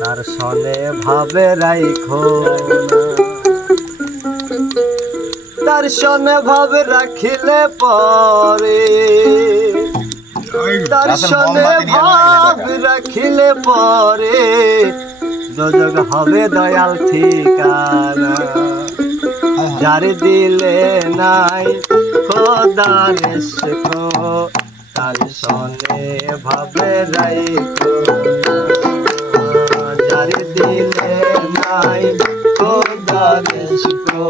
তার সনে ভাবে রাইখো তার সনে ভাবে রাখিলে পরে তার সনে ভাব রাখিলে পরে দোজখ হবে দয়াল ঠিকানা যার দিলে নাই খোদার শেখো তার সনে ভাবে রাইখো যার দিলে নাই খোদার শেখো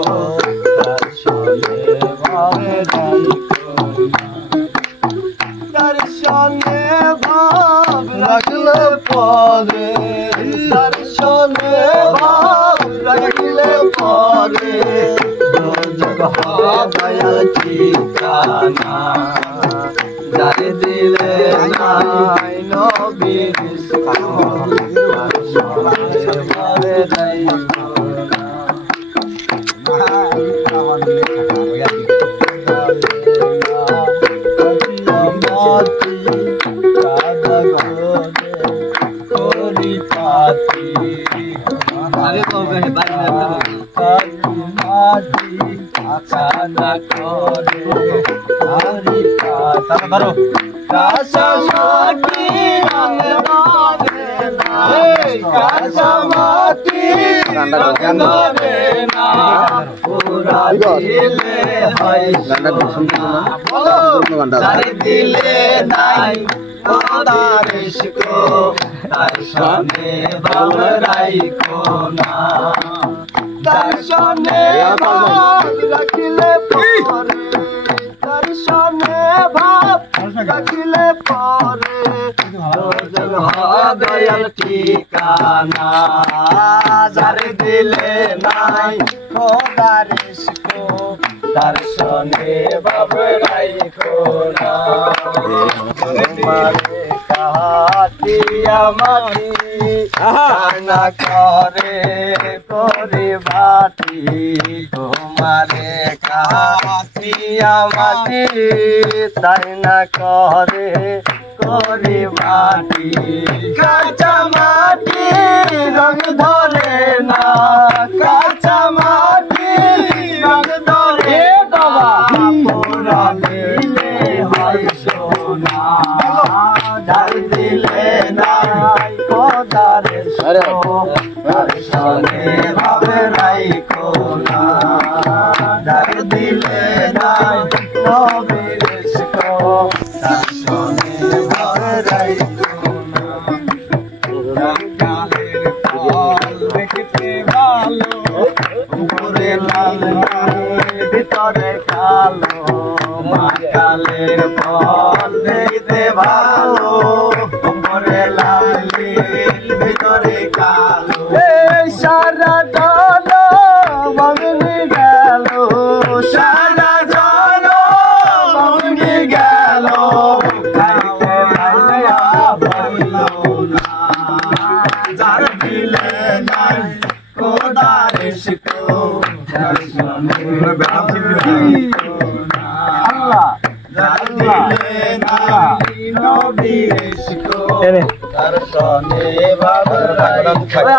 তার সনে ভাবে রাইখো তার সনে ভাব রাখলে পরে তার সনে ভাব রাখলে পরে দোজখ হবে ঠিকানা যার দিলে নাই নবীর তার সনে ভাবে রাইখো দিলে নাই খোদার শেখো তার সনে ভাব রাইখো না তার সনে ভাব রাখিলে পরে তার সনে ভাব রাখিলে পরে দোজখ হবে ঠিকানা যার দিলে নাই খোদার শেখো তার সনে ভাব রাইখো না তোমারে কাটিয়া মাটি কান্না করে তোরে বাটি তোমারে কাটিয়া মাটি কান্না করে তোরে বাটি কাঁচা মাটি রং ধরে না কাঁচা মাটি রং ধরে বাবা পুরা দিলে হয় সোনা যার দিলে নাই খোদার শেখো তার সনে ভাবে রাইখো না যার দিলে নাই নবীর শেখো তার সনে ভাবে রাইখো না কালের ফল দেখতে ভালো উপরে লাল ভিতরে কালো মা কালের ফল দেখতে ভালো উপরে লাল ভিতরে কালো সারা জন মগনি গেল সারা জন মগনি গেল খাইতে খাইতে বলল না যার দিলে নাই খোদার শেখো তার সনে ভাব রাইখো না আল্লাহ যার দিলে নাই নবীর শেখো তার সনে ভাব রাইখো